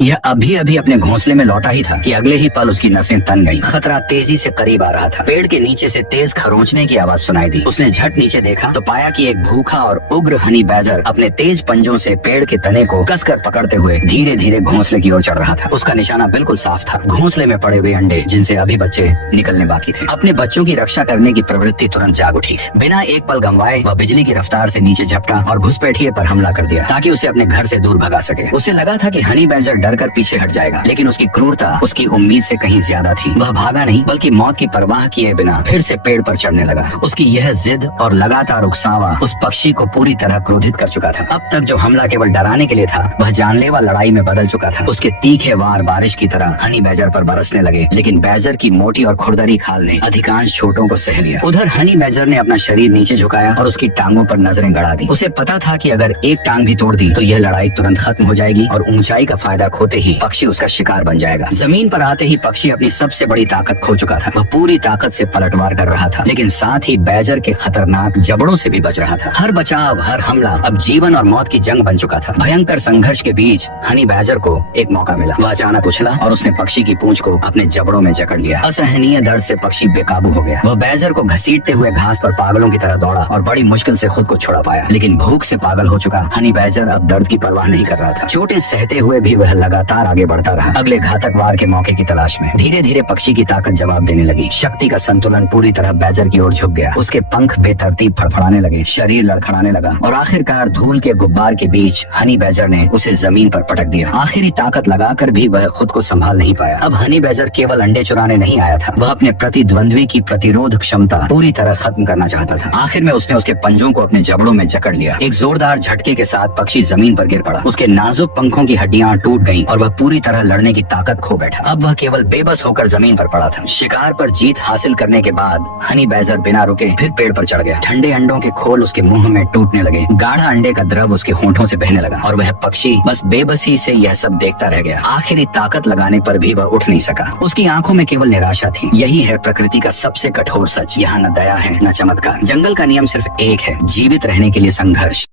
यह अभी अभी अपने घोंसले में लौटा ही था कि अगले ही पल उसकी नसें तन गईं। खतरा तेजी से करीब आ रहा था। पेड़ के नीचे से तेज खरोंचने की आवाज सुनाई दी। उसने झट नीचे देखा तो पाया कि एक भूखा और उग्र हनी बैजर अपने तेज पंजों से पेड़ के तने को कसकर पकड़ते हुए धीरे धीरे घोंसले की ओर चढ़ रहा था। उसका निशाना बिल्कुल साफ था, घोंसले में पड़े हुए अंडे जिनसे अभी बच्चे निकलने बाकी थे। अपने बच्चों की रक्षा करने की प्रवृत्ति तुरंत जाग उठी। बिना एक पल गंवाए वह बिजली की रफ्तार से नीचे झपटा और घुसपैठिए पर हमला कर दिया ताकि उसे अपने घर से दूर भगा सके। उसे लगा था कि हनी बैजर डरकर पीछे हट जाएगा, लेकिन उसकी क्रूरता उसकी उम्मीद से कहीं ज्यादा थी। वह भागा नहीं बल्कि मौत की परवाह किए बिना फिर से पेड़ पर चढ़ने लगा। उसकी यह जिद और लगातार उकसावा उस पक्षी को पूरी तरह क्रोधित कर चुका था। अब तक जो हमला केवल डराने के लिए था वह जानलेवा लड़ाई में बदल चुका था। उसके तीखे वार बारिश की तरह हनी बैजर पर बरसने लगे, लेकिन बैजर की मोटी और खुरदरी खाल ने अधिकांश चोटों को सह लिया। उधर हनी बैजर ने अपना शरीर नीचे झुकाया और उसकी टांगों पर नजरें गड़ा दी। उसे पता था कि अगर एक टांग भी तोड़ दी तो यह लड़ाई तुरंत खत्म हो जाएगी और ऊंचाई का फायदा खोते ही पक्षी उसका शिकार बन जाएगा। जमीन पर आते ही पक्षी अपनी सबसे बड़ी ताकत खो चुका था। वह पूरी ताकत से पलटवार कर रहा था, लेकिन साथ ही बैजर के खतरनाक जबड़ों से भी बच रहा था। हर बचाव, हर हमला अब जीवन और मौत की जंग बन चुका था। भयंकर संघर्ष के बीच हनी बैजर को एक मौका मिला। वह अचानक उछला और उसने पक्षी की पूंछ को अपने जबड़ों में जकड़ लिया। असहनीय दर्द से पक्षी बेकाबू हो गया। वह बैजर को घसीटते हुए घास पर पागलों की तरह दौड़ा और बड़ी मुश्किल से खुद को छुड़ा पाया, लेकिन भूख से पागल हो चुका हनी बैजर अब दर्द की परवाह नहीं कर रहा था। चोटें सहते हुए भी वह लगातार आगे बढ़ता रहा, अगले घातक वार के मौके की तलाश में। धीरे धीरे पक्षी की ताकत जवाब देने लगी। शक्ति का संतुलन पूरी तरह बैजर की ओर झुक गया। उसके पंख बेतरतीब फड़फड़ाने लगे, शरीर लड़खड़ाने लगा और आखिरकार धूल के गुब्बार के बीच हनी बैजर ने उसे जमीन पर पटक दिया। आखिरी ताकत लगाकर भी वह खुद को संभाल नहीं पाया। अब हनी बैजर केवल अंडे चुराने नहीं आया था, वह अपने प्रतिद्वंद्वी की प्रतिरोध क्षमता पूरी तरह खत्म करना चाहता था। आखिर में उसने उसके पंजों को अपने जबड़ों में जकड़ लिया। एक जोरदार झटके के साथ पक्षी जमीन पर गिर पड़ा। उसके नाजुक पंखों की हड्डियां टूट गईं और वह पूरी तरह लड़ने की ताकत खो बैठा। अब वह केवल बेबस होकर जमीन पर पड़ा था। शिकार पर जीत हासिल करने के बाद हनी बैजर बिना रुके फिर पेड़ पर चढ़ गया। ठंडे अंडों के खोल उसके मुंह में टूटने लगे, गाढ़ा अंडे का द्रव उसके होंठों से बहने लगा और वह पक्षी बस बेबसी से यह सब देखता रह गया। आखिरी ताकत लगाने पर भी वह उठ नहीं सका। उसकी आंखों में केवल निराशा थी। यही है प्रकृति का सबसे कठोर सच, यहाँ न दया है न चमत्कार। जंगल का नियम सिर्फ एक है, जीवित रहने के लिए संघर्ष।